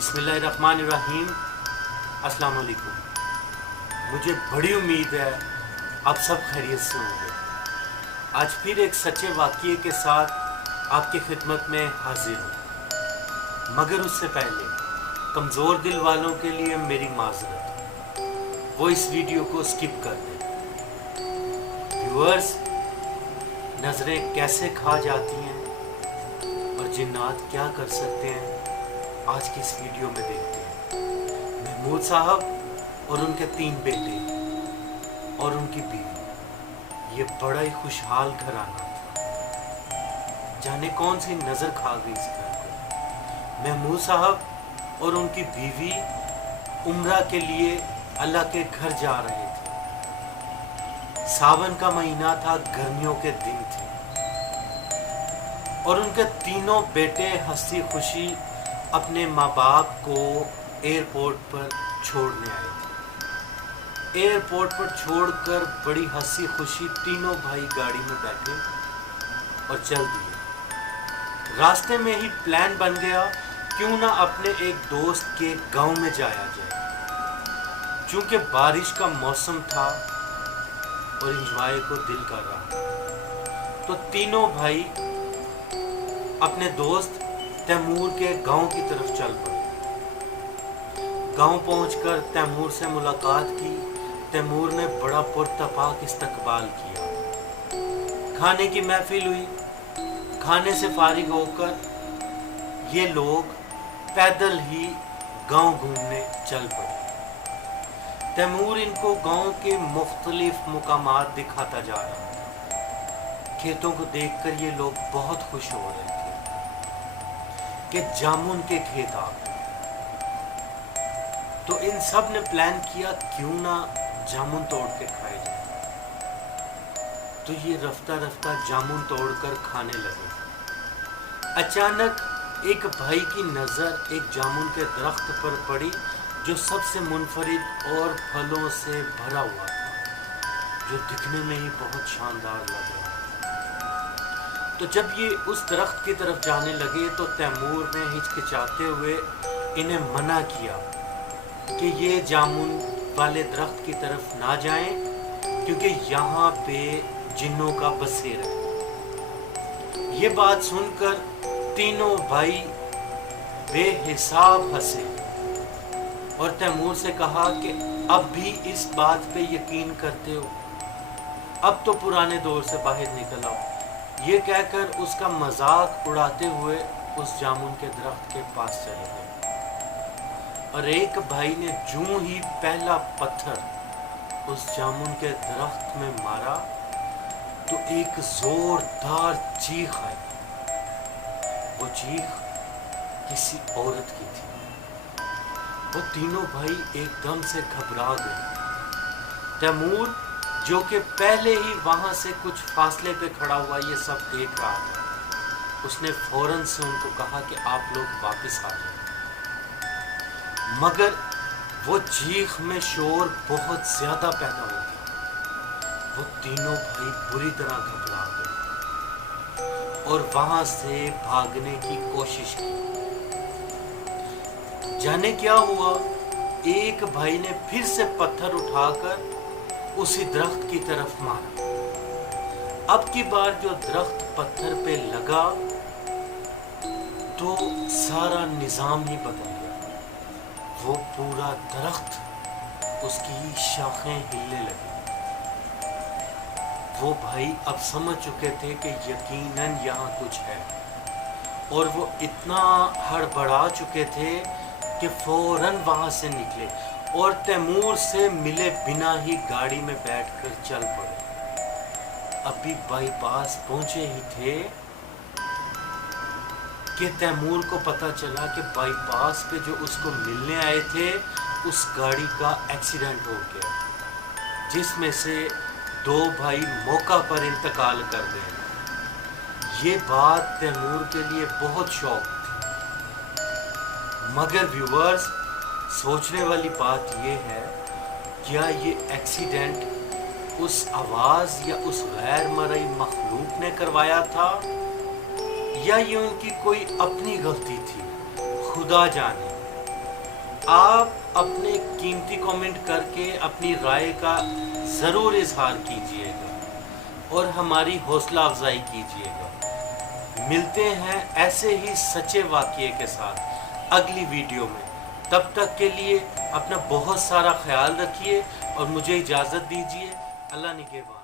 बिस्मिल्लाहिर्रहमानिर्रहीम। अस्सलाम वालेकुम। मुझे बड़ी उम्मीद है आप सब खैरियत से होंगे। आज फिर एक सच्चे वाक़ये के साथ आपकी खिदमत में हाजिर हूँ, मगर उससे पहले कमज़ोर दिल वालों के लिए मेरी माज़रत, वो इस वीडियो को स्किप कर दें। व्यूअर्स, नज़रें कैसे खा जाती हैं और जिन्नात क्या कर सकते हैं, आज की इस वीडियो में देखते हैं। महमूद साहब और उनके 3 बेटे और उनकी बीवी, ये बड़ा ही खुशहाल घराना था। जाने कौन सी नज़र खा गई इस घर को। महमूद साहब और उनकी बीवी उम्रा के लिए अल्लाह के घर जा रहे थे। सावन का महीना था, गर्मियों के दिन थे और उनके तीनों बेटे हंसी खुशी अपने माँ बाप को एयरपोर्ट पर छोड़ने आए थे। एयरपोर्ट पर छोड़कर बड़ी हंसी खुशी तीनों भाई गाड़ी में बैठे और चल दिए। रास्ते में ही प्लान बन गया, क्यों ना अपने एक दोस्त के गांव में जाया जाए। चूंकि बारिश का मौसम था और एंजॉय को दिल कर रहा, तो तीनों भाई अपने दोस्त तैमूर के गांव की तरफ चल पड़े। गांव पहुंचकर तैमूर से मुलाकात की। तैमूर ने बड़ा पुरतपाक इस्तकबाल किया। खाने की महफिल हुई। खाने से फारिग होकर ये लोग पैदल ही गांव घूमने चल पड़े। तैमूर इनको गांव के मुख्तलिफ मुकामात दिखाता जा रहा था। खेतों को देखकर ये लोग बहुत खुश हो रहे थे कि जामुन के खेत आ गए। तो इन सब ने प्लान किया, क्यों ना जामुन तोड़ के खाए जाए। तो ये रफ्ता रफ्ता जामुन तोड़कर खाने लगे। अचानक एक भाई की नज़र एक जामुन के दरख्त पर पड़ी, जो सबसे मुनफरिद और फलों से भरा हुआ था, जो दिखने में ही बहुत शानदार लग रहा था। तो जब ये उस दरख्त की तरफ जाने लगे तो तैमूर ने हिचकिचाते हुए इन्हें मना किया कि ये जामुन वाले दरख्त की तरफ ना जाएं, क्योंकि यहाँ पे जिन्नों का बसेरा है। ये बात सुनकर तीनों भाई बेहिसाब हंसे और तैमूर से कहा कि अब भी इस बात पे यकीन करते हो? अब तो पुराने दौर से बाहर निकल आओ। ये कहकर उसका मजाक उड़ाते हुए उस जामुन के दरख्त के पास चले गए। और एक भाई ने जूं ही पहला पत्थर उस जामुन के दरख्त में मारा तो एक जोरदार चीख आई। वो चीख किसी औरत की थी। वो तीनों भाई एकदम से घबरा गए। तैमूर, जो कि पहले ही वहां से कुछ फासले पे खड़ा हुआ ये सब देख रहा था, उसने फौरन से उनको कहा कि आप लोग वापस आ जाएं। मगर वो चीख में शोर बहुत ज्यादा पैदा हो गया। वो तीनों भाई बुरी तरह घबरा गए और वहां से भागने की कोशिश की। जाने क्या हुआ, एक भाई ने फिर से पत्थर उठाकर उसी दरख्त की तरफ मारा। अब की बार जो दरख्त पत्थर पे लगा तो सारा निजाम ही बदल गया। वो पूरा दरख्त, उसकी शाखें हिलने लगी। वो भाई अब समझ चुके थे कि यकीनन यहाँ कुछ है, और वो इतना हड़बड़ा चुके थे कि फौरन वहां से निकले और तैमूर से मिले बिना ही गाड़ी में बैठकर चल पड़े। अभी बाईपास पहुंचे ही थे कि तैमूर को पता चला कि बाईपास पे जो उसको मिलने आए थे उस गाड़ी का एक्सीडेंट हो गया, जिसमें से 2 भाई मौका पर इंतकाल कर गए। ये बात तैमूर के लिए बहुत शौक थी। मगर व्यूअर्स, सोचने वाली बात यह है, क्या ये एक्सीडेंट उस आवाज़ या उस गैर मरई मखलूक ने करवाया था, या ये उनकी कोई अपनी गलती थी? खुदा जाने। آپ اپنے قیمتی کامنٹ کر کے اپنی رائے کا ضرور اظہار کیجیے گا اور ہماری حوصلہ افزائی کیجیے گا۔ ملتے ہیں ایسے ہی سچے واقعے کے ساتھ اگلی ویڈیو میں۔ تب تک کے لیے اپنا بہت سارا خیال رکھیے اور مجھے اجازت دیجیے۔ اللہ نگہبان۔